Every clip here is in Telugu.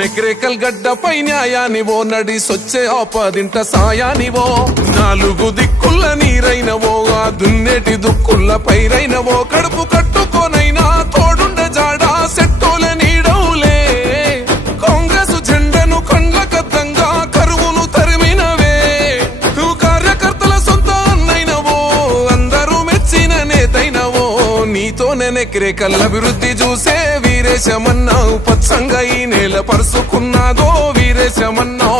నెక్రేకల్ గడ్డపై న్యాయానివో నడి సొచ్చే ఆపదింట సాయానివో నాలుగు దిక్కుల నీరైనవో ఆ దున్నేటి దుక్కుల పైరైనవో కడుపు కట్టుకోనైనా తోడుండ జాడా సెట్టోల నీడవులే కాంగ్రెస్ జెండను కండ్లకద్దంగా కరువును తరిమినవే కార్యకర్తల సొంత అన్నైనవో అందరూ మెచ్చిన నేతైనవో నీతోనే నెక్రేకల్ అభివృద్ధి చూసే వీరేశమన్నావు పచ్చంగా ఈ నేల పరుసుకున్నాదో వీరేశమన్నావు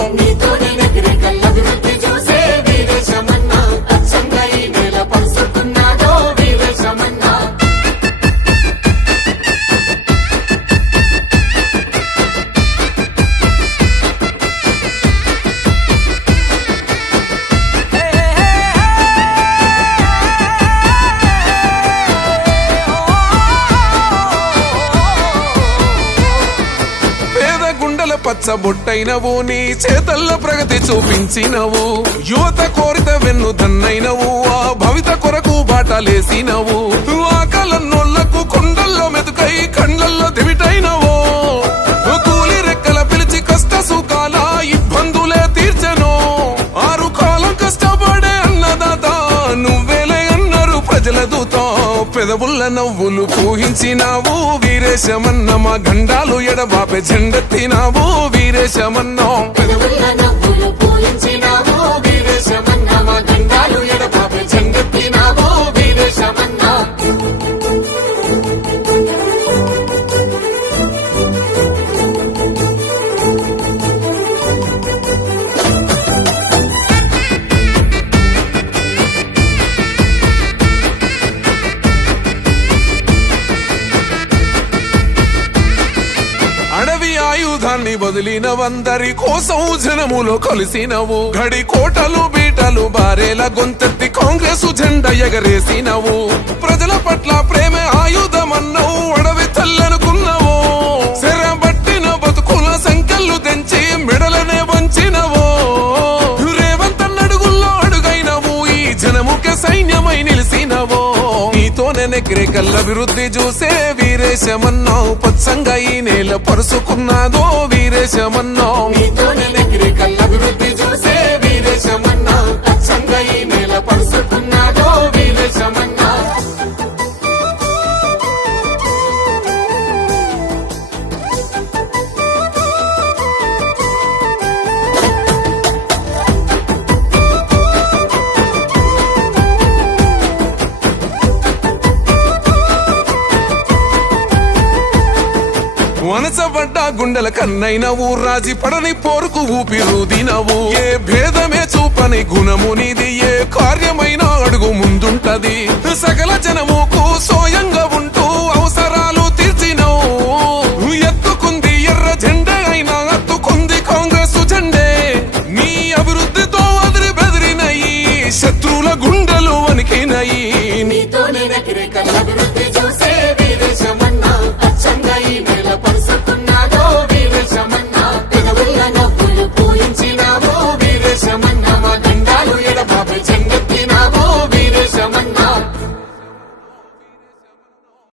పచ్చబొట్టైనవు నీ చేతల్ల ప్రగతి చూపించినవు యువత కోరిత వెన్ను దన్నైనవు ఆ భవిత కొరకు బాటలేసినవు ఆ కలన్నోళ్లకు కొండల్లో మెతుకై కండ్లల్లో దివిటైనవో కూలి రెక్కల పిలిచి కష్ట సుఖాల ఇబ్బందులే తీర్చెను ఆరు కాలం కష్టపడే అన్నదాత నువ్వేలే అన్నారు ప్రజల దూత పెదవుల్ల నవ్వులు పూహించినావు వీరేశమన్న మా గండాలు ఎడబాపే జెండెత్తినావు వీరేశమన్నా పెదవుల్ల నవ్వులు పూహించినావు వీరేశమన్న మా గండాలు ఎడబాపే జెండెత్తినావు వీరేశమన్నా ఆయుధాన్ని వదిలినవందరి కోసం జనములో కలిసినవు గడి కోటలు బీటలు బారేల గొంతెత్తి కాంగ్రెస్ జెండా ఎగరేసినవు ప్రజల పట్ల ప్రేమే ఆయుధమన్నవు అడవి తల్లనుకున్నావు సెరబట్టిన బతుకుల సంఖ్యలు తెంచి మెడలనే వంచినవు రేవంత్ అడుగుల్లో అడుగైనవు ఈ జనముకే సైన్యమై నిలిసినవో నీతోనే నెక్రేకల్ అభివృద్ధి చూసే వీరేశమన్నావు పచ్చంగా ఈ నేల పరుసుకున్నాదో వీరేశమన్నావు నీతోనే నెక్రేకల్ అభివృద్ధి చూసే వీరేశమన్నావు పచ్చంగా ఈ నేల పరుసుకున్నాదో వీరేశమన్నావు వనసబడ్డ గుండెల కన్నైనవు రాజీ పడని పోరుకు ఊపిరుదినవు ఏ భేదమే చూపని గుణము నీది ఏ కార్యమైన అడుగు ముందుంటది సకల జనముకు సోయంగా ఉంటూ అవసరాలు తీర్చినవు ఎత్తుకుంది ఎర్ర జెండే అయినా అత్తుకుంది కాంగ్రెస్ జెండే నీ అభివృద్ధితో అదిరి బెదిరినయి శత్రువుల గుండెలు వణికినయి నీతోనే నెక్రేకల్ అభివృద్ధి చూసే